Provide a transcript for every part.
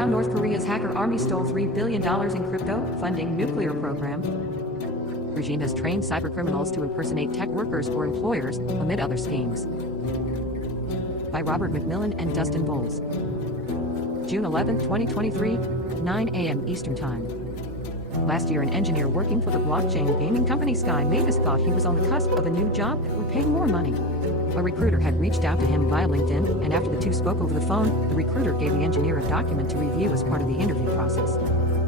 How North Korea's hacker army stole $3 billion in crypto, funding nuclear program. Regime has trained cybercriminals to impersonate tech workers or employers, amid other schemes. By Robert McMillan and Dustin Bowles. June 11, 2023, 9 a.m. Eastern Time. Last year, an engineer working for the blockchain gaming company Sky Mavis thought he was on the cusp of a new job that would pay more money. A recruiter had reached out to him via LinkedIn, and after the two spoke over the phone, the recruiter gave the engineer a document to review as part of the interview process.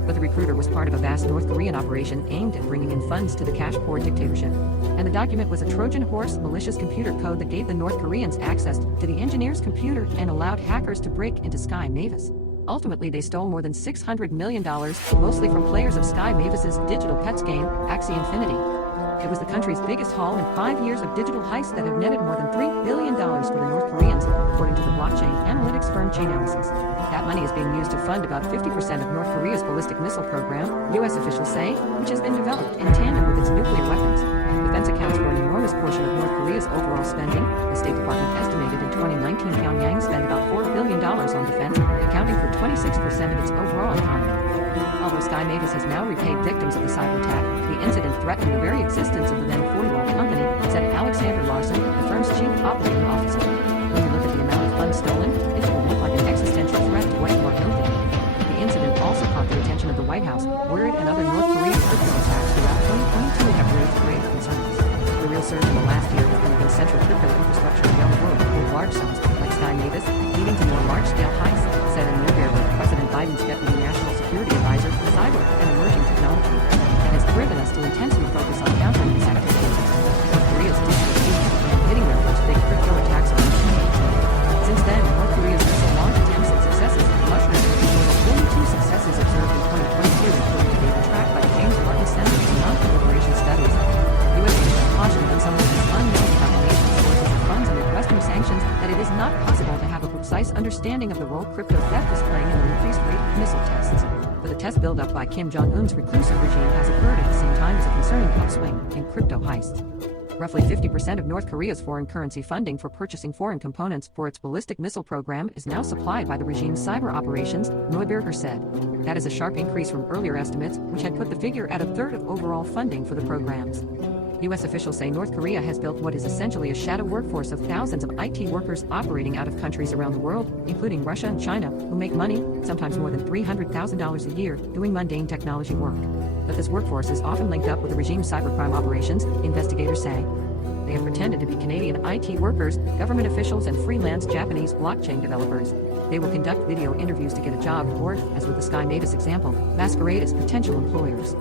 But the recruiter was part of a vast North Korean operation aimed at bringing in funds to the cash-poor dictatorship. And the document was a Trojan horse malicious computer code that gave the North Koreans access to the engineer's computer and allowed hackers to break into Sky Mavis. Ultimately, they stole more than $600 million, mostly from players of Sky Mavis's digital pets game, Axie Infinity. It was the country's biggest haul in 5 years of digital heists that have netted more than $3 billion for the North Koreans, according to the blockchain analytics firm Chainalysis. That money is being used to fund about 50% of North Korea's ballistic missile program, U.S. officials say, which has been developed in tandem with its nuclear weapons. Defense accounts for an enormous portion of North Korea's overall spending. The State Department estimated in 2019 Pyongyang spent about $4 billion on defense, accounting for 26% of its overall economy. Although Sky Mavis has now repaid victims of the cyber attack, the incident threatened the very existence of the then 4-year-old company, said Alexander Larson, the firm's chief operating officer. When you look at the amount of funds stolen, it will look like an existential threat to what you are building. The incident also caught the attention of the White House, where it and other North Korean crypto attacks throughout 2022 have raised grave concerns. The real surge in the last year has been against central crypto infrastructure around the world, with large sums, like Sky Mavis, leading to more large-scale heists, said in President Biden's deputy national security advisor for cyber and emerging technology. It has driven us to intensely focus on countering these activities. North Korea's digital schemes began hitting their first big crypto attacks around 2018. Since then, North Korea's missile launch attempts and successes have mushroomed with more than 42 successes observed in 2022, according to data tracked by the James Martin Center for Non-Proliferation Studies. U.S. officials cautioned on some of these unknown combination sources of funds amid Western sanctions that it is not possible to have a precise understanding of the role crypto theft is playing in the increased rate of missile tests. But the test buildup by Kim Jong-un's reclusive regime has occurred at the same time as a concerning upswing in crypto heists. Roughly 50% of North Korea's foreign currency funding for purchasing foreign components for its ballistic missile program is now supplied by the regime's cyber operations, Neuberger said. That is a sharp increase from earlier estimates, which had put the figure at a third of overall funding for the programs. U.S. officials say North Korea has built what is essentially a shadow workforce of thousands of IT workers operating out of countries around the world, including Russia and China, who make money, sometimes more than $300,000 a year, doing mundane technology work. But this workforce is often linked up with the regime's cybercrime operations, investigators say. They have pretended to be Canadian IT workers, government officials, and freelance Japanese blockchain developers. They will conduct video interviews to get a job or, as with the Sky Mavis example, masquerade as potential employers.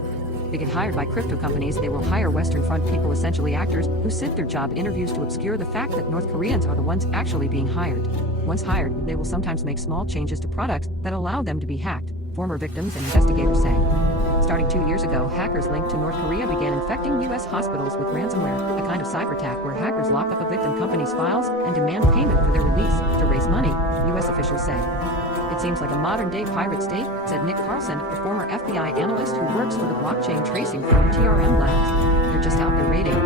They get hired by crypto companies. They will hire Western Front people, essentially actors, who sit their job interviews to obscure the fact that North Koreans are the ones actually being hired. Once hired, they will sometimes make small changes to products that allow them to be hacked, former victims and investigators say. Starting 2 years ago, hackers linked to North Korea began infecting U.S. hospitals with ransomware, a kind of cyber attack where hackers lock up a victim company's files and demand payment for their release to raise money, U.S. officials say. It seems like a modern-day pirate state, said Nick Carlson, a former FBI analyst who works for the blockchain tracing firm TRM Labs. They're just out there raiding.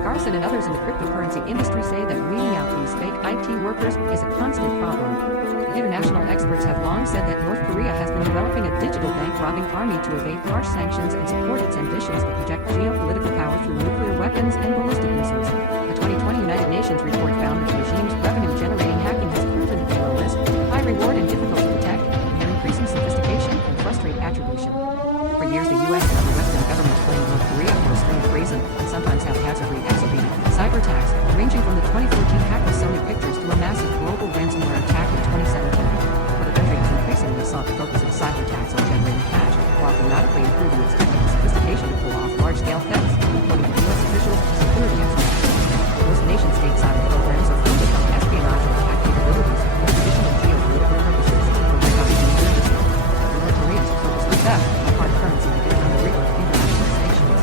Carlson and others in the cryptocurrency industry say that weeding out these fake IT workers is a constant problem. International experts have long said that North Korea has been developing a digital bank-robbing army to evade harsh sanctions and support its ambitions to project geopolitical power through nuclear weapons and ballistic missiles. A 2020 United Nations report found that the regime's revenue-generating hacking has proven to be low risk, high reward, and difficult to detect, and their increasing sophistication can frustrate attribution. For years, the U.S. and other Western governments blamed North Korea for a string of brazen, and sometimes haphazardly executed, cyber attacks, ranging from the 2014 hack of Sony Pictures to a massive global ransomware attack in 2017. But the country has increasingly sought to focus its cyber attacks on generating cash, while dramatically improving its technical sophistication to pull off large-scale thefts, according to U.S. officials and security experts. Most nation-state cyber programs are focused on espionage and attack capabilities for traditional geopolitical purposes, for recovering terrorism. The North Koreans are focused on theft, a hard currency to get around the rigor of international sanctions.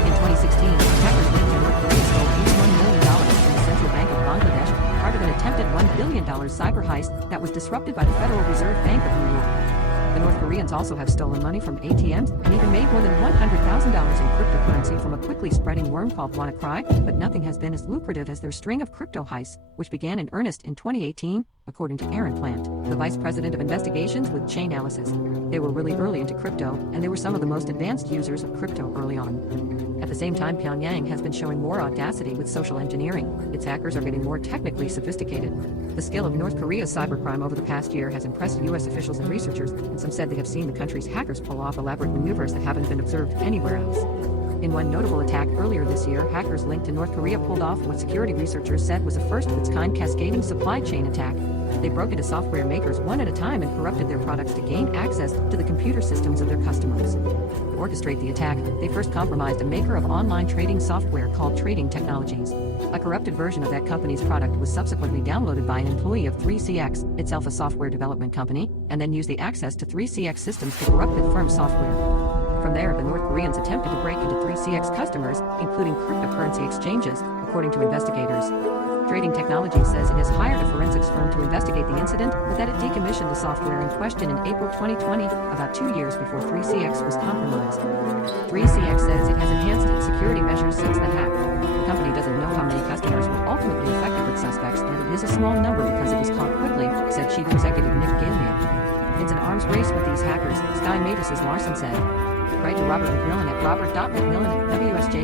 In 2016, hackers linked to North Korea stole $81 million from the Central Bank of Bangladesh, part of an attempted $1 billion cyber heist that was disrupted by the Federal Reserve Bank of New York. The North Koreans also have stolen money from ATMs and even made more than $100,000 in cryptocurrency from a quickly spreading worm called WannaCry, but nothing has been as lucrative as their string of crypto heists, which began in earnest in 2018, according to Aaron Plant, the vice president of investigations with Chainalysis. They were really early into crypto, and they were some of the most advanced users of crypto early on. At the same time, Pyongyang has been showing more audacity with social engineering. Its hackers are getting more technically sophisticated. The scale of North Korea's cybercrime over the past year has impressed U.S. officials and researchers, and some said they have seen the country's hackers pull off elaborate maneuvers that haven't been observed anywhere else. In one notable attack earlier this year, hackers linked to North Korea pulled off what security researchers said was a first-of-its-kind cascading supply chain attack. They broke into software makers one at a time and corrupted their products to gain access to the computer systems of their customers. To orchestrate the attack, they first compromised a maker of online trading software called Trading Technologies. A corrupted version of that company's product was subsequently downloaded by an employee of 3CX, itself a software development company, and then used the access to 3CX systems to corrupt the firm's software. From there, the North Koreans attempted to break into 3CX customers, including cryptocurrency exchanges, according to investigators. Trading Technologies says it has hired a forensics firm to investigate the incident, but that it decommissioned the software in question in April 2020, about 2 years before 3CX was compromised. 3CX says it has enhanced its security measures since the hack. The company doesn't know how many customers were ultimately affected with suspects, and it is a small number because it was caught quickly, said Chief Executive Nick Gilliam. It's an arms race with these hackers, Sky Matus' Larson said. Write to Robert McMillan at robert.mcmillan@WSJ